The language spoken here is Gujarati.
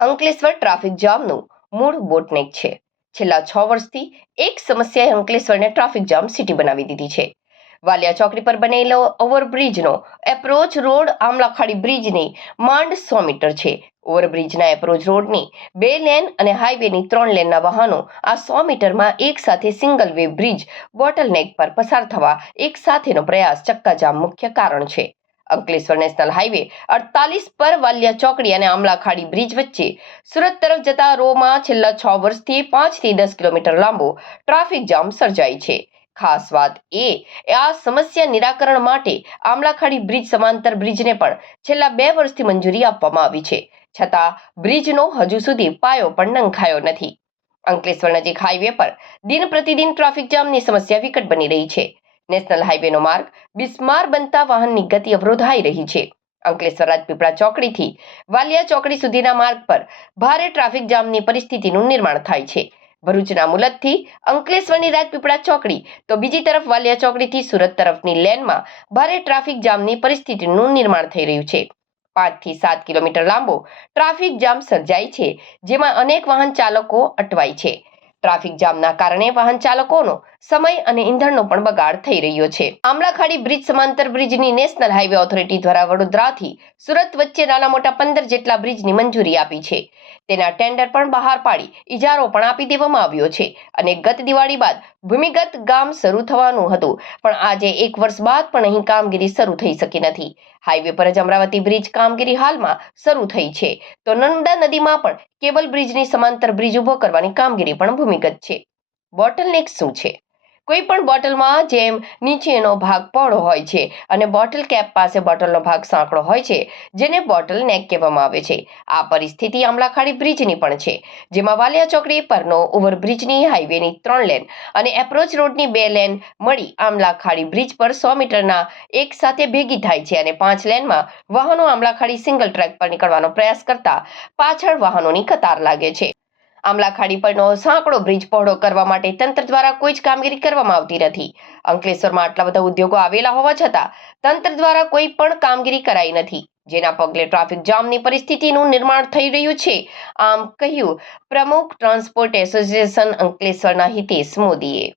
અંકલેશ્વર ટ્રાફિક જામનું મૂળ બોટનેક છે. છેલ્લા છ વર્ષથી એક સમસ્યાએ અંકલેશ્વરને ટ્રાફિક જામ સિટી બનાવી દીધી છે. વાલિયા ચોકડી પર બનેલો ઓવરબ્રિજનો એપ્રોચ રોડ આમલાખાડી બ્રિજની માંડ સો મીટર છે. ઓવરબ્રિજના એપ્રોચ રોડની બે લેન અને હાઈવેની ત્રણ લેનના વાહનો આ સો મીટરમાં એક સાથે સિંગલ વે બ્રિજ બોટલનેક પર પસાર થવા એક સાથેનો પ્રયાસ ચક્કાજામ મુખ્ય કારણ છે. અંકલેશ્વર નેશનલ હાઈવે અડતાલીસ પર વાલિયા ચોકડી અને આમલાખાડી બ્રિજ વચ્ચે સુરત તરફ જતા રોમાં છેલ્લા છ વર્ષથી પાંચથી દસ કિલોમીટર લાંબો ટ્રાફિક જામ સર્જાય છે. ખાસ વાત એ આ સમસ્યા નિરાકરણ માટે આમલાખાડી બ્રિજ સમાંતર બ્રિજને પણ છેલ્લા બે વર્ષથી મંજૂરી આપવામાં આવી છે. છતાં બ્રિજનો હજુ સુધી પાયો પણ નંખાયો નથી. અંકલેશ્વર નજીક હાઈવે પર દિન પ્રતિદિન ટ્રાફિક જામની સમસ્યા વિકટ બની રહી છે. નેશનલ હાઈવેનો માર્ગ બિસ્માર બનતા વાહનની ગતિ અવરોધાઈ રહી છે. અંકલેશ્વર રાજપીપળા ચોકડીથી વાલિયા ચોકડી સુધીના માર્ગ પર ભારે ટ્રાફિક જામની પરિસ્થિતિનું નિર્માણ થાય છે. ભરૂચના મુલતથી અંકલેશ્વરની રાજપીપળા ચોકડી તો બીજી તરફ વાલિયા ચોકડીથી સુરત તરફની લેનમાં ભારે ટ્રાફિક જામની પરિસ્થિતિનું નિર્માણ થઈ રહ્યું છે. પાંચથી સાત કિલોમીટર લાંબો ટ્રાફિક જામ સર્જાય છે, જેમાં અનેક વાહન ચાલકો અટવાય છે. ટ્રાફિક જામના કારણે વાહન ચાલકોનો સમય અને ઈંધણનો પણ બગાડ થઈ રહ્યો છે. આમલાખાડી બ્રિજ સમાંતર બ્રિજની નેશનલ હાઈવે ઓથોરિટી દ્વારા વડોદરાથી સુરત વચ્ચે નાના મોટા પંદર જેટલા બ્રિજની મંજૂરી આપી છે. તેના ટેન્ડર પણ બહાર પાડી ઇજારો પણ આપી દેવામાં આવ્યો છે અને ગત દિવાળી બાદ ભૂમિગત ગામ શરૂ થવાનું હતું. પણ આજે એક વર્ષ બાદ પણ અહીં કામગીરી શરૂ થઈ શકી નથી. હાઈવે પર જ અમરાવતી બ્રિજ કામગીરી હાલમાં શરૂ થઈ છે. તો નર્મદા નદીમાં પણ કેબલ બ્રિજની સમાંતર બ્રિજ ઊભો કરવાની કામગીરી પણ ભૂમિગત છે. બોટલનેક શું છે? કોઈ પણ બોટલમાં જેમ નીચેનો ભાગ પહોળો હોય છે અને બોટલ કેપ પાસે બોટલનો ભાગ સાંકડો હોય છે, જેને બોટલ નેક કહેવામાં આવે છે. આ પરિસ્થિતિ આમલાખાડી બ્રિજની પણ છે, જેમાં વાલિયા ચોકડી પરનો ઓવરબ્રિજની હાઈવેની ત્રણ લેન અને એપ્રોચ રોડની બે લેન મળી આમલાખાડી બ્રિજ પર સો મીટરના એક સાથે ભેગી થાય છે અને પાંચ લેનમાં વાહનો આમલાખાડી સિંગલ ટ્રેક પર નીકળવાનો પ્રયાસ કરતા પાછળ વાહનોની કતાર લાગે છે. આમલાખાડી પરનો સાંકડો બ્રિજ પહોળો કરવા માટે તંત્ર દ્વારા કોઈ જ કામગીરી કરવામાં આવતી નથી. અંકલેશ્વરમાં આટલા બધા ઉદ્યોગો આવેલા હોવા છતાં, તંત્ર દ્વારા કોઈ પણ કામગીરી કરાઈ નથી. જેના પગલે ટ્રાફિક જામની પરિસ્થિતિનું નિર્માણ થઈ રહ્યું છે. આમ કહ્યું, પ્રમુખ ટ્રાન્સપોર્ટ એસોસિએશન અંકલેશ્વરના હિતેશ મોદીએ.